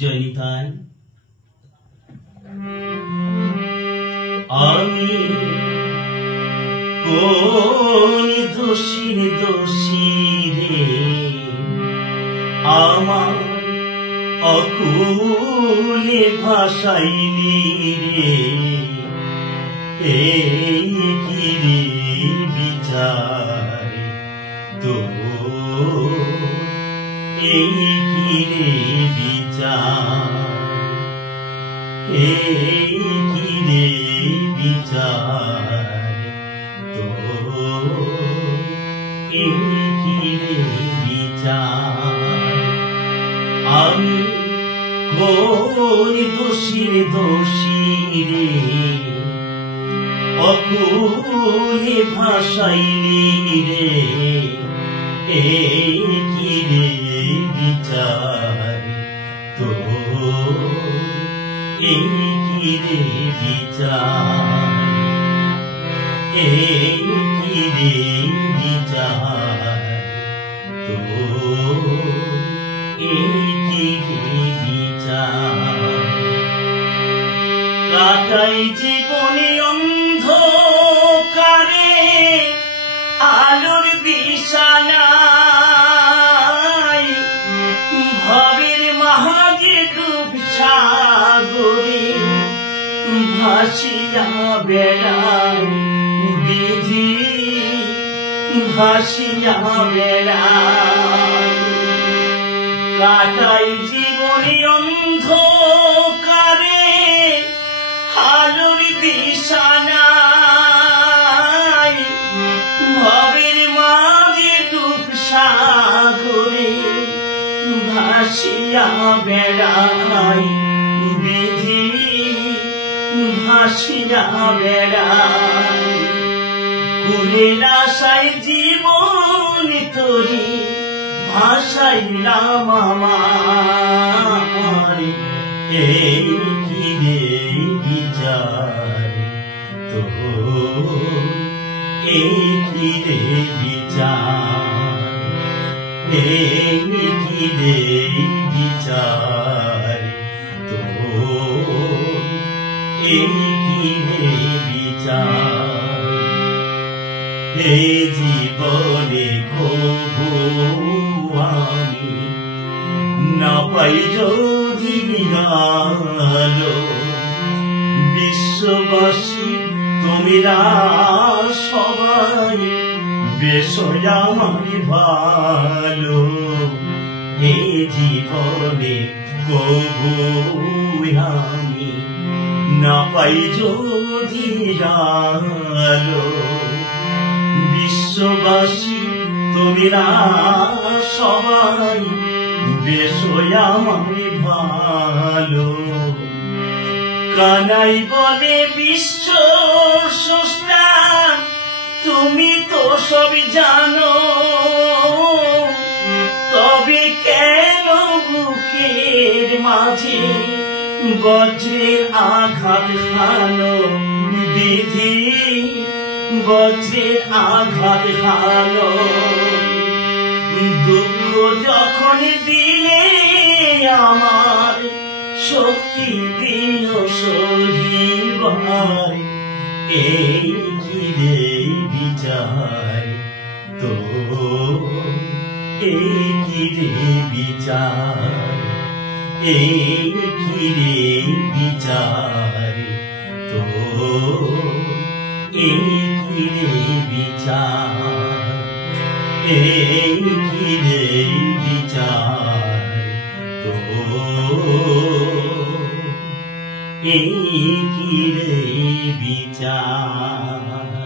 জয় নিতাই। আমি কোন দোষী রে, আমার অকুলে ভাসাইলি রে, এই কি রে বিচার তোর, এই কি রে বিচার, এই কি রে বিচার তোর, এই কি রে বিচার। আমি কোন দোষী রে, অকুলে ভাসাইলি রে, এই কি রে বিচার তোর, এই কি রে বিচার, এই কি রে বিচার তোর, এই কি রে বিচার। কাটাই জীবনে অন্ধকারে আলোর বিছানায়, ভবের মাঝে ডুব সাগরে ভাসিয়া বেড়াই বিধি, ভাসিয়া বেড়াই। কাটাই জীবনে অন্ধকারে আলোর বিছানায়, ভবের মাঝে ডুব সাগরে ভাসিয়া বেড়াই বিধি, ভাসিয়া বেড়াই। কুলের আশায় জীবন তরি ভাসাইলাম আমার, এই কি রে বিচার তোর, এই কি রে বিচার, এই কি রে বিচার তোর, এই কি রে বিচার। হে জীবনে কবু আমি না পাই যদি আলো, বিশ্ববাসী তোমরা সবাই বেশো আমার ভালো, হে জীবনে কবু আমি না পাই যদি আলো, বিশ্ববাসী তোমরা সবাই বেশো আমার ভালো। কানাই বলে বিশ্ব স্রষ্টা, তুমি তো সব জানো, তবে কেন বুকের মাঝে বজ্রের আঘাত খানো বিধি, বজ্রের আঘাত খানো। দুঃখ যখন দিলে আমার শক্তি দিল সহিবার, এই কি রে বিচার তোর, এই কি রে বিচার, এই কি রে বিচার তোর, এই কি রে বিচার, এই কি রে বিচার তোর, এই কি রে বিচার।